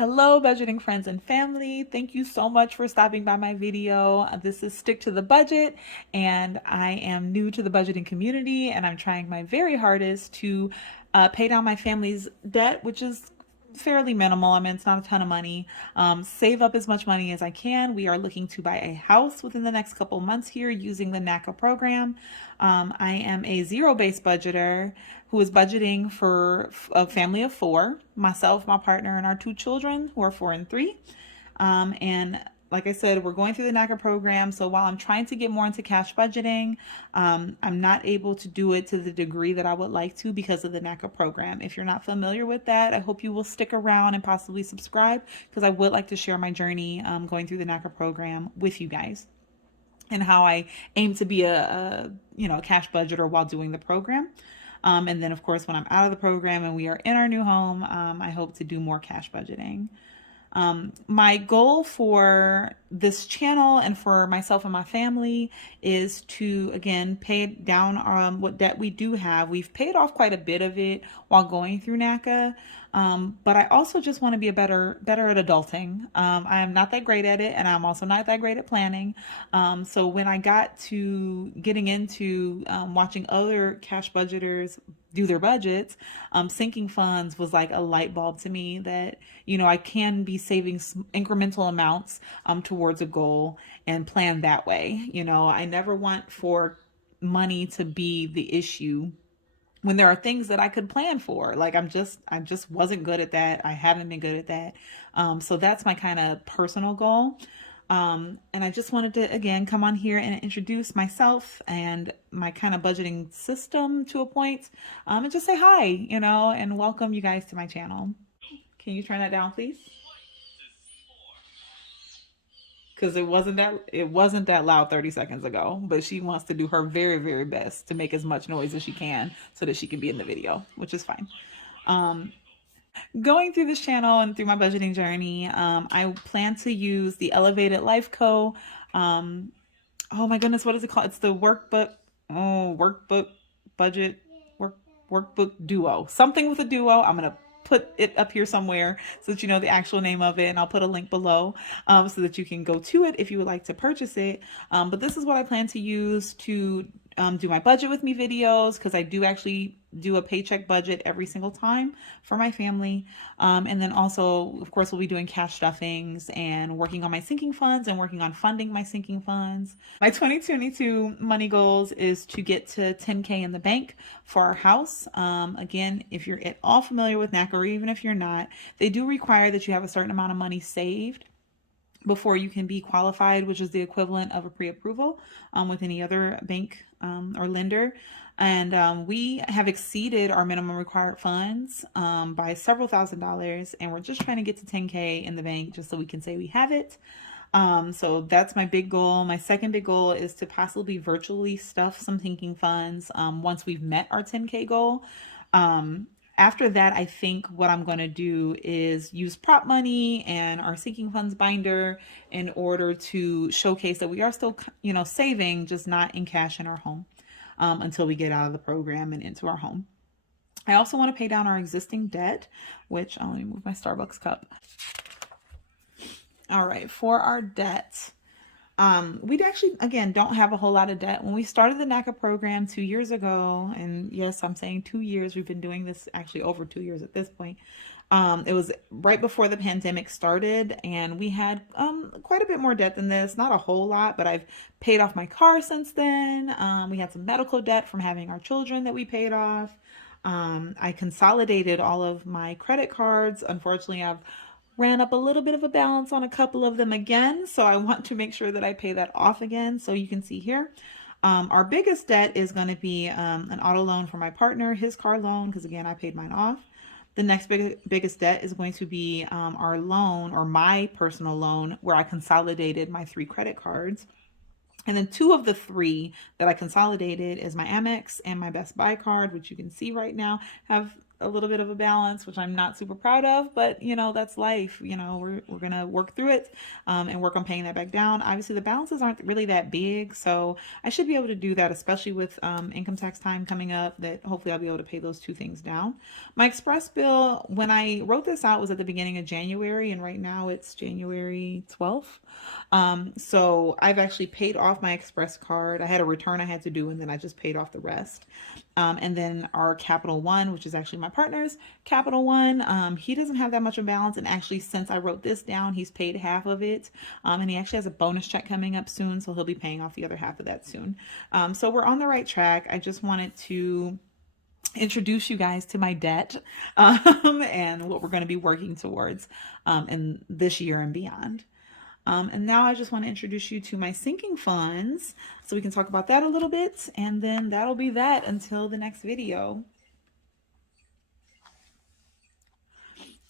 Hello, budgeting friends and family. Thank you so much for stopping by my video. This is Stick to the Budget, and I am new to the budgeting community, and I'm trying my very hardest to pay down my family's debt, which is fairly minimal. I mean, it's not a ton of money. Save up as much money as I can. We are looking to buy a house within the next couple months here using the NACA program. I am a zero-based budgeter who is budgeting for a family of four, myself, my partner, and our two children who are 4 and 3. And like I said, we're going through the NACA program. So while I'm trying to get more into cash budgeting, I'm not able to do it to the degree that I would like to because of the NACA program. If you're not familiar with that, I hope you will stick around and possibly subscribe because I would like to share my journey going through the NACA program with you guys and how I aim to be a cash budgeter while doing the program. And then, of course, when I'm out of the program and we are in our new home, I hope to do more cash budgeting. My goal for this channel and for myself and my family is to, again, pay down what debt we do have. We've paid off quite a bit of it while going through NACA. But I also just want to be better at adulting. I am not that great at it, and I'm also not that great at planning. So when I got to getting into watching other cash budgeters do their budgets, sinking funds was like a light bulb to me that, I can be saving incremental amounts towards a goal and plan that way. I never want for money to be the issue when there are things that I could plan for. Like I just wasn't good at that. I haven't been good at that. So that's my kind of personal goal. And I just wanted to again come on here and introduce myself and my kind of budgeting system to a point, and just say hi, and welcome you guys to my channel. Can you turn that down, please? Because it wasn't that loud 30 seconds ago, but she wants to do her very, very best to make as much noise as she can so that she can be in the video, which is fine. Um, Going through this channel and through my budgeting journey, I plan to use the Elevated Life Co. Um, oh my goodness, what is it called? It's the workbook budget work workbook duo. Something with a duo. I'm gonna put it up here somewhere so that you know the actual name of it, and I'll put a link below so that you can go to it if you would like to purchase it. But this is what I plan to use to do my budget with me videos, because I do actually do a paycheck budget every single time for my family. And then also, of course, we'll be doing cash stuffings and working on my sinking funds and working on funding my sinking funds. My 2022 money goals is to get to 10K in the bank for our house. Again, if you're at all familiar with NAC, or even if you're not, they do require that you have a certain amount of money saved before you can be qualified, which is the equivalent of a pre-approval with any other bank or lender. And we have exceeded our minimum required funds by several $1,000s, and we're just trying to get to 10K in the bank just so we can say we have it. So that's my big goal. My second big goal is to possibly virtually stuff some sinking funds once we've met our 10K goal. After that, I think what I'm going to do is use prop money and our sinking funds binder in order to showcase that we are still, saving, just not in cash in our home until we get out of the program and into our home. I also want to pay down our existing debt, which let me move my Starbucks cup. All right, for our debt, we actually, again, don't have a whole lot of debt. When we started the NACA program 2 years ago, and yes, I'm saying 2 years, we've been doing this actually over 2 years at this point. It was right before the pandemic started, and we had quite a bit more debt than this. Not a whole lot, but I've paid off my car since then. We had some medical debt from having our children that we paid off. I consolidated all of my credit cards. Unfortunately, I've ran up a little bit of a balance on a couple of them again, so I want to make sure that I pay that off again. So you can see here, our biggest debt is going to be an auto loan for my partner, his car loan, because again, I paid mine off. The next biggest debt is going to be our loan, or my personal loan, where I consolidated my 3 credit cards. And then 2 of the 3 that I consolidated is my Amex and my Best Buy card, which you can see right now have a little bit of a balance, which I'm not super proud of, but you know, that's life. You know, we're gonna work through it, and work on paying that back down. Obviously, the balances aren't really that big, so I should be able to do that, especially with income tax time coming up. That hopefully I'll be able to pay those two things down. My express bill, when I wrote this out, was at the beginning of January, and right now it's January 12th. So I've actually paid off my express card. I had a return I had to do, and then I just paid off the rest. And then our Capital One, which is actually my partner's Capital One, he doesn't have that much of balance. And actually, since I wrote this down, he's paid half of it. And he actually has a bonus check coming up soon, so he'll be paying off the other half of that soon. So we're on the right track. I just wanted to introduce you guys to my debt, and what we're going to be working towards in this year and beyond. And now I just want to introduce you to my sinking funds so we can talk about that a little bit, and then that'll be that until the next video.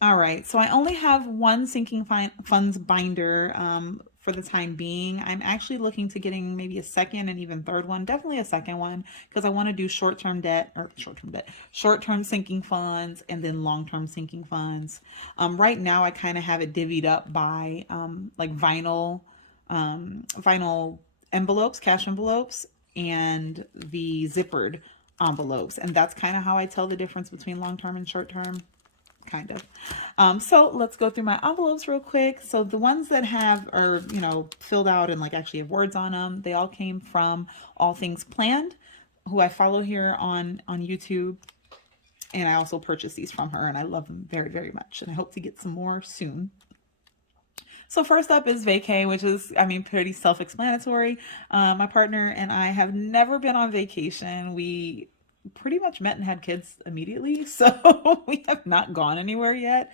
All right, so I only have one sinking funds binder for the time being. I'm actually looking to getting maybe a second and even third one, definitely a second one, because I want to do short-term sinking funds, and then long-term sinking funds. Right now, I kind of have it divvied up by like vinyl envelopes, cash envelopes, and the zippered envelopes, and that's kind of how I tell the difference between long-term and short-term, kind of. So let's go through my envelopes real quick. So the ones that have are, you know, filled out and like actually have words on them, they all came from All Things Planned, who I follow here on YouTube. And I also purchased these from her, and I love them very, very much. And I hope to get some more soon. So first up is vacay, which is, I mean, pretty self-explanatory. My partner and I have never been on vacation. We pretty much met and had kids immediately, so we have not gone anywhere yet.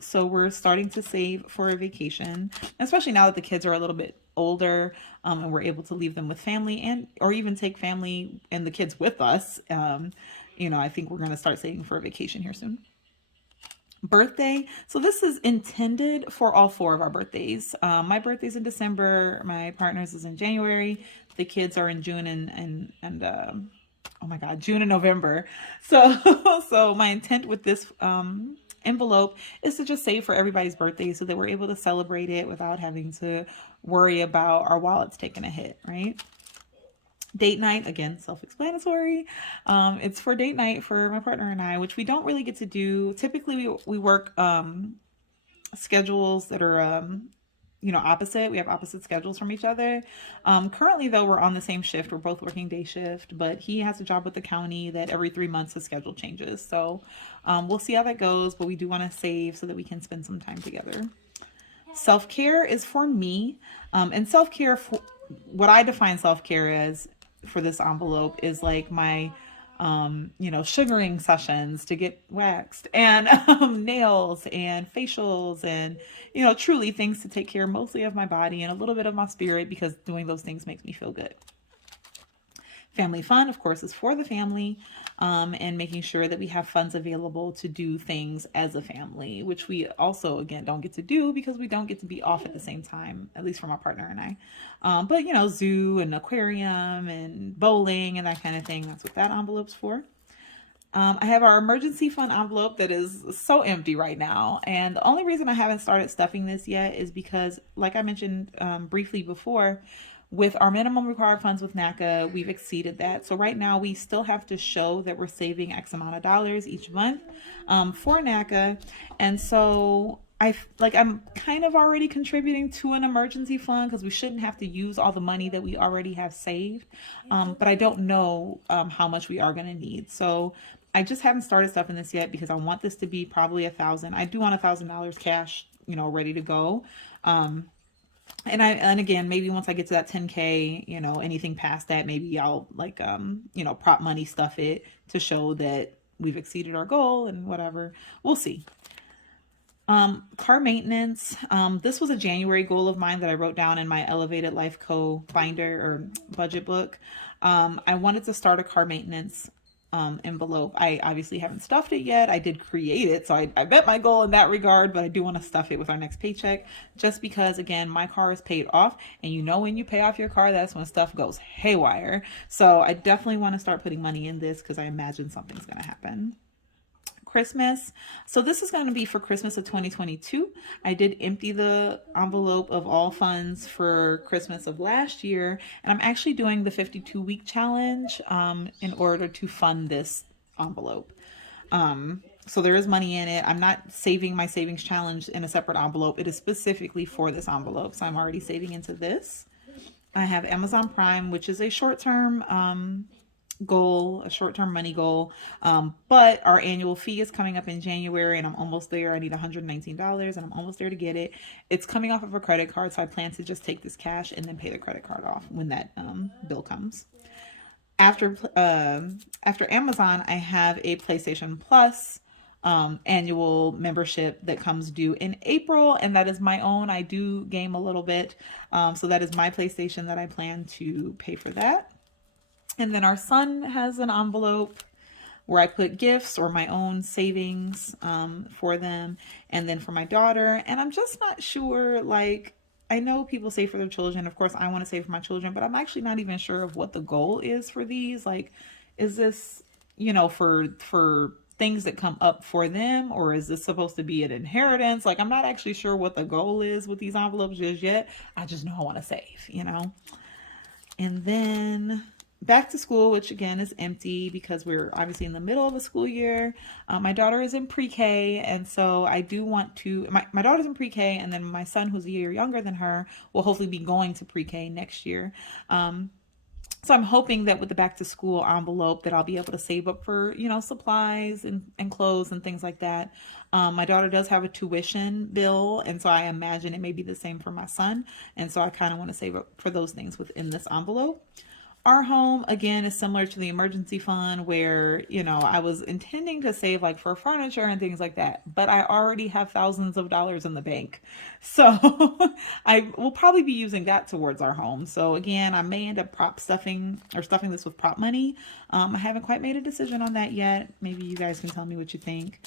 So we're starting to save for a vacation, especially now that the kids are a little bit older, and we're able to leave them with family, and or even take family and the kids with us. You know, I think we're going to start saving for a vacation here soon. Birthday. So this is intended for all four of our birthdays. My birthday's in December. My partner's is in January. The kids are in June and oh my God, June and November. So so my intent with this envelope is to just save for everybody's birthday so that we're able to celebrate it without having to worry about our wallets taking a hit, right? Date night, again, self-explanatory. It's for date night for my partner and I, which we don't really get to do. Typically, we work schedules that are, you know, opposite. We have opposite schedules from each other. Currently, though, we're on the same shift. We're both working day shift, but he has a job with the county that every 3 months his schedule changes. So we'll see how that goes, but we do want to save so that we can spend some time together. Self-care is for me, and self-care, what I define self-care as for this envelope is like my you know, sugaring sessions to get waxed, and nails and facials, and you know, truly things to take care mostly of my body and a little bit of my spirit, because doing those things makes me feel good. Family fun, of course, is for the family, and making sure that we have funds available to do things as a family, which we also, again, don't get to do because we don't get to be off at the same time, at least for my partner and I. But, you know, zoo and aquarium and bowling and that kind of thing, that's what that envelope's for. I have our emergency fund envelope that is so empty right now. And the only reason I haven't started stuffing this yet is because, like I mentioned briefly before, with our minimum required funds with NACA, we've exceeded that. So right now we still have to show that we're saving X amount of dollars each month for NACA. And so I'm kind of already contributing to an emergency fund because we shouldn't have to use all the money that we already have saved. But I don't know how much we are going to need. So I just haven't started stuffing this yet because I want this to be probably $1,000. I do want $1,000 cash, you know, ready to go. And again, maybe once I get to that 10K, you know, anything past that, maybe I'll like, you know, prop money stuff it to show that we've exceeded our goal and whatever. We'll see. Car maintenance. This was a January goal of mine that I wrote down in my Elevated Life Co. binder or budget book. I wanted to start a car maintenance envelope. I obviously haven't stuffed it yet. I did create it, so I met my goal in that regard, but I do want to stuff it with our next paycheck, just because, again, my car is paid off, and you know when you pay off your car, that's when stuff goes haywire. So I definitely want to start putting money in this because I imagine something's going to happen. Christmas. So this is going to be for Christmas of 2022. I did empty the envelope of all funds for Christmas of last year, and I'm actually doing the 52-week challenge in order to fund this envelope. So there is money in it. I'm not saving my savings challenge in a separate envelope. It is specifically for this envelope. So I'm already saving into this. I have Amazon Prime, which is a short-term goal, a short-term money goal. But our annual fee is coming up in January and I'm almost there. I need $119 and I'm almost there to get it. It's coming off of a credit card, so I plan to just take this cash and then pay the credit card off when that bill comes. After Amazon, I have a PlayStation Plus annual membership that comes due in April, and that is my own. I do game a little bit, so that is my PlayStation that I plan to pay for that. And then our son has an envelope where I put gifts or my own savings for them, and then for my daughter. And I'm just not sure, like, I know people save for their children. Of course, I want to save for my children, but I'm actually not even sure of what the goal is for these. Like, is this, for things that come up for them, or is this supposed to be an inheritance? Like, I'm not actually sure what the goal is with these envelopes just yet. I just know I want to save. And then back to school, which again is empty because we're obviously in the middle of a school year. My daughter is in pre-K, and so I do want to, my daughter's in pre-K, and then my son, who's a year younger than her, will hopefully be going to pre-K next year. So I'm hoping that with the back to school envelope that I'll be able to save up for, supplies and clothes and things like that. My daughter does have a tuition bill, and so I imagine it may be the same for my son. And so I kind of want to save up for those things within this envelope. Our home, again, is similar to the emergency fund where, I was intending to save like for furniture and things like that, but I already have thousands of dollars in the bank. So I will probably be using that towards our home. So again, I may end up stuffing this with prop money. I haven't quite made a decision on that yet. Maybe you guys can tell me what you think.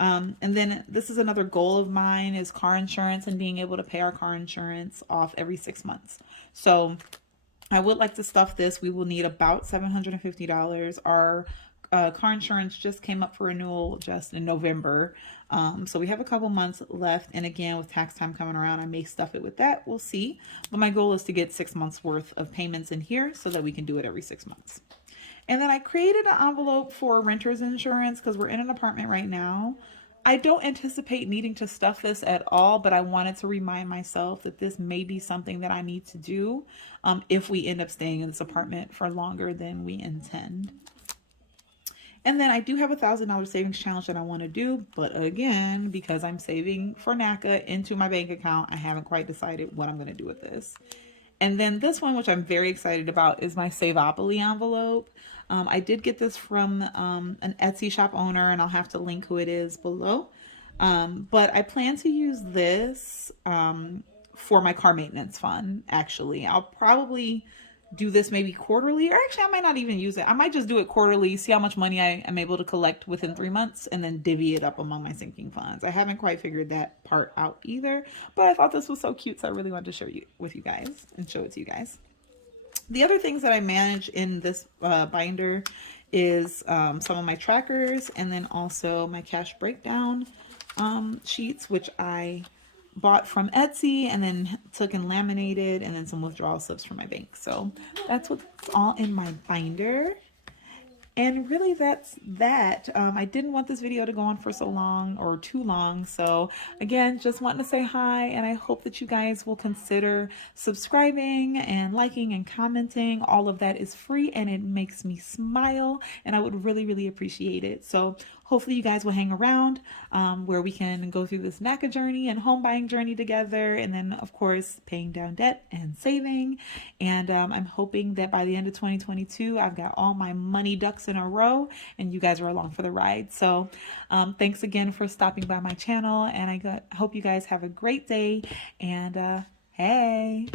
And then this is another goal of mine is car insurance and being able to pay our car insurance off every 6 months. So I would like to stuff this. We will need about $750. Our car insurance just came up for renewal just in November. So we have a couple months left. And again, with tax time coming around, I may stuff it with that. We'll see. But my goal is to get 6 months worth of payments in here so that we can do it every 6 months. And then I created an envelope for renter's insurance because we're in an apartment right now. I don't anticipate needing to stuff this at all, but I wanted to remind myself that this may be something that I need to do if we end up staying in this apartment for longer than we intend. And then I do have $1,000 savings challenge that I want to do, but again, because I'm saving for NACA into my bank account, I haven't quite decided what I'm going to do with this. And then this one, which I'm very excited about, is my Saveopoly envelope. I did get this from an Etsy shop owner, and I'll have to link who it is below. But I plan to use this for my car maintenance fund, actually. I'll probably do this maybe quarterly, or actually I might not even use it. I might just do it quarterly, see how much money I am able to collect within 3 months, and then divvy it up among my sinking funds. I haven't quite figured that part out either, but I thought this was so cute, so I really wanted to share it with you guys and show it to you guys. The other things that I manage in this binder is some of my trackers, and then also my cash breakdown sheets, which I bought from Etsy and then took and laminated, and then some withdrawal slips from my bank. So that's what's all in my binder. And really that's that. I didn't want this video to go on for so long or too long. So again, just wanting to say hi, and I hope that you guys will consider subscribing and liking and commenting. All of that is free and it makes me smile, and I would really, really appreciate it. So hopefully you guys will hang around where we can go through this NACA journey and home buying journey together, and then of course paying down debt and saving. And I'm hoping that by the end of 2022 I've got all my money ducks in a row and you guys are along for the ride. So thanks again for stopping by my channel, and I hope you guys have a great day, and hey.